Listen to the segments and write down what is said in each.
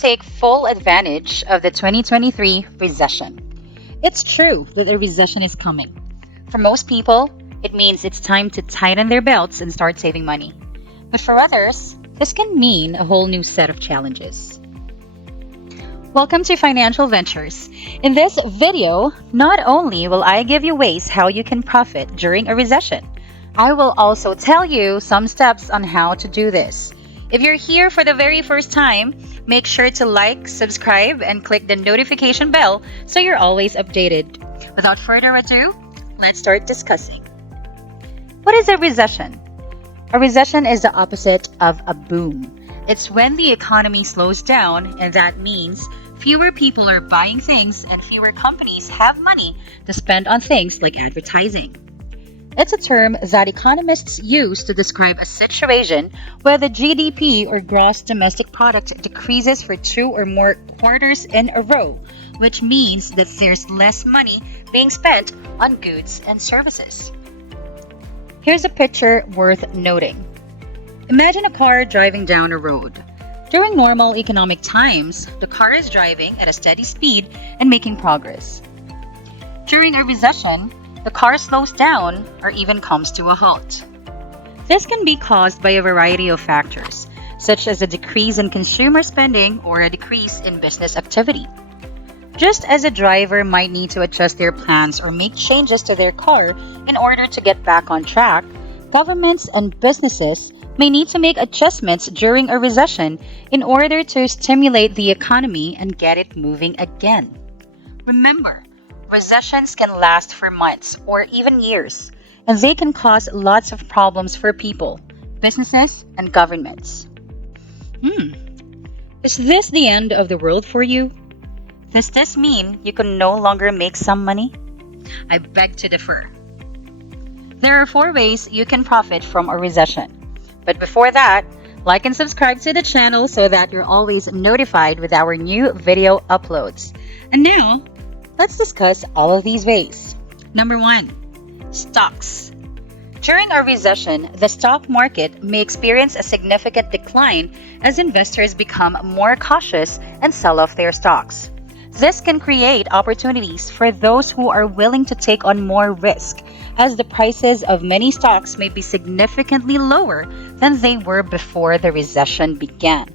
take full advantage of the 2023 recession. It's true that a recession is coming. For most people, it means it's time to tighten their belts and start saving money. But for others, this can mean a whole new set of challenges. Welcome to Financial Ventures. In this video, not only will I give you ways how you can profit during a recession, I will also tell you some steps on how to do this. If you're here for the very first time, make sure to like, subscribe, and click the notification bell so you're always updated. Without further ado, let's start discussing. What is a recession? A recession is the opposite of a boom. It's when the economy slows down, and that means fewer people are buying things and fewer companies have money to spend on things like advertising. It's a term that economists use to describe a situation where the GDP or gross domestic product decreases for 2 or more quarters in a row, which means that there's less money being spent on goods and services. Here's a picture worth noting. Imagine a car driving down a road. During normal economic times, the car is driving at a steady speed and making progress. During a recession, the car slows down or even comes to a halt. This can be caused by a variety of factors, such as a decrease in consumer spending or a decrease in business activity. Just as a driver might need to adjust their plans or make changes to their car in order to get back on track, governments and businesses may need to make adjustments during a recession in order to stimulate the economy and get it moving again. Remember, recessions can last for months or even years, and they can cause lots of problems for people, businesses, and governments. Is this the end of the world for you? Does this mean you can no longer make some money? I beg to differ. There are 4 ways you can profit from a recession. But before that, like and subscribe to the channel so that you're always notified with our new video uploads. And now, let's discuss all of these ways. Number 1, stocks. During a recession, the stock market may experience a significant decline as investors become more cautious and sell off their stocks. This can create opportunities for those who are willing to take on more risk, as the prices of many stocks may be significantly lower than they were before the recession began.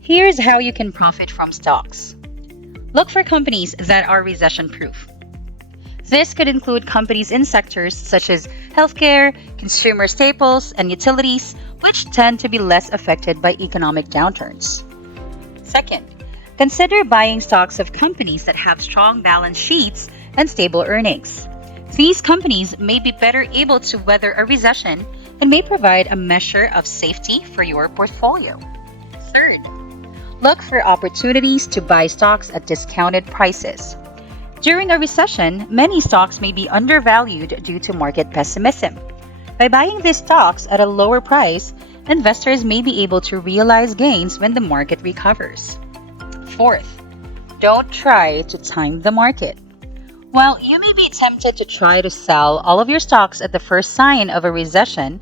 Here's how you can profit from stocks. Look for companies that are recession-proof. This could include companies in sectors such as healthcare, consumer staples, and utilities, which tend to be less affected by economic downturns. Second, consider buying stocks of companies that have strong balance sheets and stable earnings. These companies may be better able to weather a recession and may provide a measure of safety for your portfolio. Third, look for opportunities to buy stocks at discounted prices. During a recession, many stocks may be undervalued due to market pessimism. By buying these stocks at a lower price, investors may be able to realize gains when the market recovers. Fourth, don't try to time the market. While you may be tempted to try to sell all of your stocks at the first sign of a recession,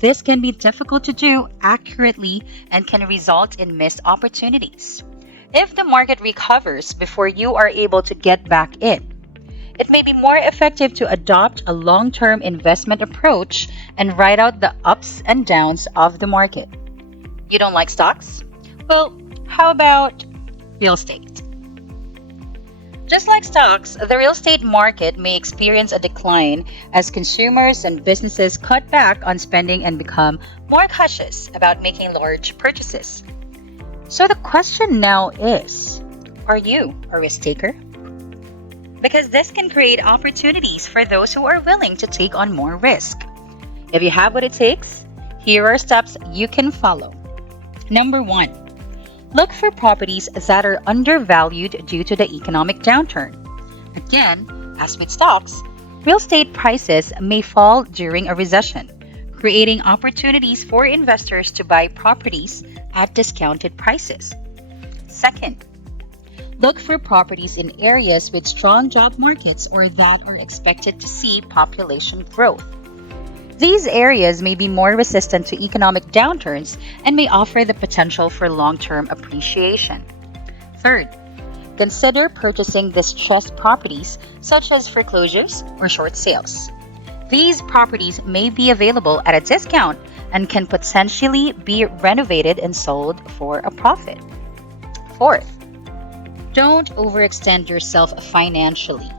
this can be difficult to do accurately and can result in missed opportunities. If the market recovers before you are able to get back in, it may be more effective to adopt a long-term investment approach and ride out the ups and downs of the market. You don't like stocks? Well, how about real estate? Just like stocks, the real estate market may experience a decline as consumers and businesses cut back on spending and become more cautious about making large purchases. So the question now is, are you a risk taker? Because this can create opportunities for those who are willing to take on more risk. If you have what it takes, here are steps you can follow. Number 1. Look for properties that are undervalued due to the economic downturn. Again, as with stocks, real estate prices may fall during a recession, creating opportunities for investors to buy properties at discounted prices. Second, look for properties in areas with strong job markets or that are expected to see population growth. These areas may be more resistant to economic downturns and may offer the potential for long-term appreciation. Third, consider purchasing distressed properties such as foreclosures or short sales. These properties may be available at a discount and can potentially be renovated and sold for a profit. Fourth, don't overextend yourself financially.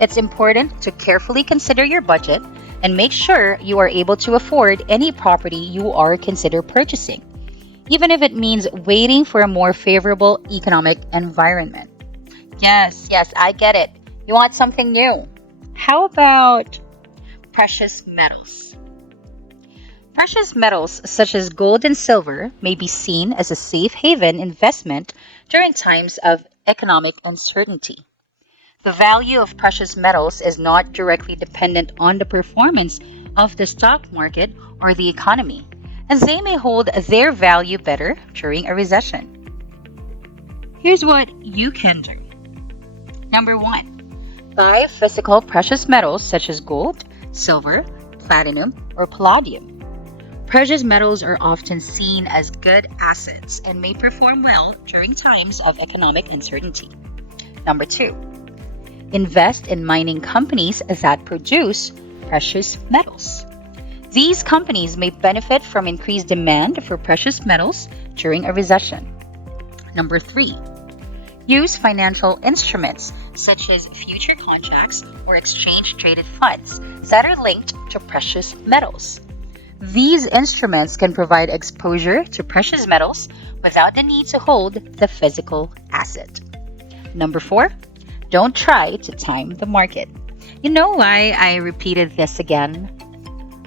It's important to carefully consider your budget and make sure you are able to afford any property you are consider purchasing, even if it means waiting for a more favorable economic environment. Yes, I get it. You want something new. How about precious metals? Precious metals such as gold and silver may be seen as a safe haven investment during times of economic uncertainty. The value of precious metals is not directly dependent on the performance of the stock market or the economy, as they may hold their value better during a recession. Here's what you can do. Number 1, buy physical precious metals such as gold, silver, platinum, or palladium. Precious metals are often seen as good assets and may perform well during times of economic uncertainty. Number 2, invest in mining companies that produce precious metals. These companies may benefit from increased demand for precious metals during a recession. Number 3, use financial instruments such as future contracts or exchange-traded funds that are linked to precious metals. These instruments can provide exposure to precious metals without the need to hold the physical asset. Number 4, don't try to time the market. You know why I repeated this again?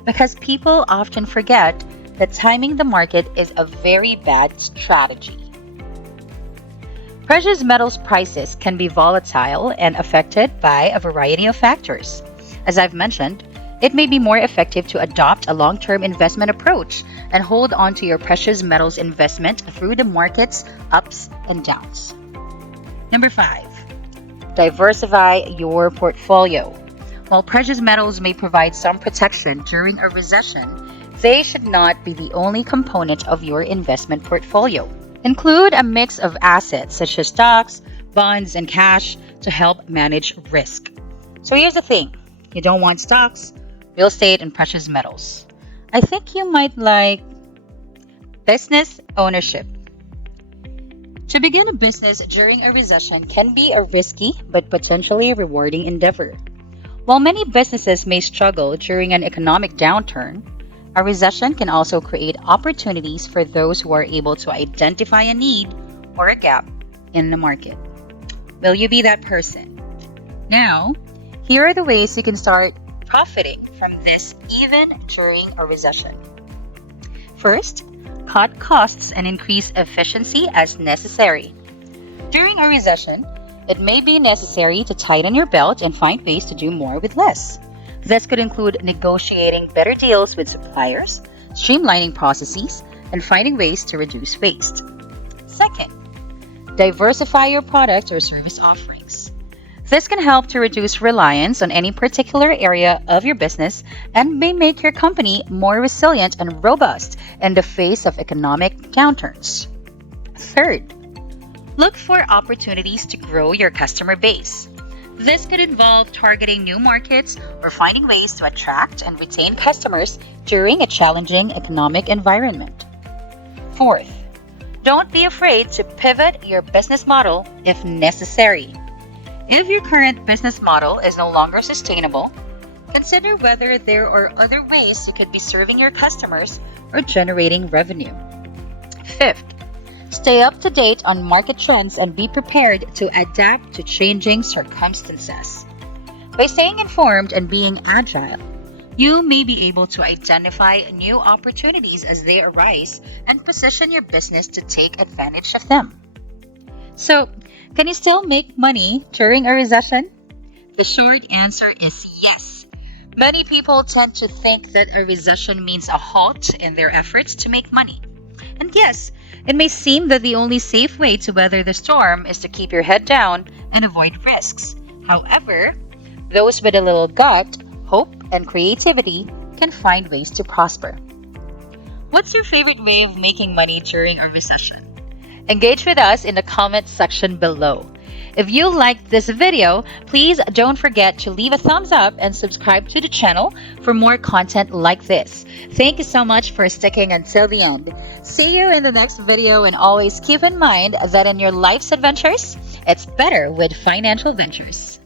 Because people often forget that timing the market is a very bad strategy. Precious metals prices can be volatile and affected by a variety of factors. As I've mentioned, it may be more effective to adopt a long-term investment approach and hold on to your precious metals investment through the market's ups and downs. Number 5, diversify your portfolio. While precious metals may provide some protection during a recession, they should not be the only component of your investment portfolio. Include a mix of assets such as stocks, bonds, and cash to help manage risk. So here's the thing. You don't want stocks, real estate, and precious metals. I think you might like business ownership. To begin a business during a recession can be a risky but potentially rewarding endeavor. While many businesses may struggle during an economic downturn, a recession can also create opportunities for those who are able to identify a need or a gap in the market. Will you be that person? Now, here are the ways you can start profiting from this even during a recession. First, cut costs and increase efficiency as necessary. During a recession, it may be necessary to tighten your belt and find ways to do more with less. This could include negotiating better deals with suppliers, streamlining processes, and finding ways to reduce waste. Second, diversify your product or service offerings. This can help to reduce reliance on any particular area of your business and may make your company more resilient and robust in the face of economic downturns. Third, look for opportunities to grow your customer base. This could involve targeting new markets or finding ways to attract and retain customers during a challenging economic environment. Fourth, don't be afraid to pivot your business model if necessary. If your current business model is no longer sustainable, consider whether there are other ways you could be serving your customers or generating revenue. Fifth, stay up to date on market trends and be prepared to adapt to changing circumstances. By staying informed and being agile, you may be able to identify new opportunities as they arise and position your business to take advantage of them. So, can you still make money during a recession? The short answer is yes. Many people tend to think that a recession means a halt in their efforts to make money. And yes, it may seem that the only safe way to weather the storm is to keep your head down and avoid risks. However, those with a little gut, hope, and creativity can find ways to prosper. What's your favorite way of making money during a recession? Engage with us in the comment section below. If you liked this video, please don't forget to leave a thumbs up and subscribe to the channel for more content like this. Thank you so much for sticking until the end. See you in the next video, and always keep in mind that in your life's adventures, it's better with financial ventures.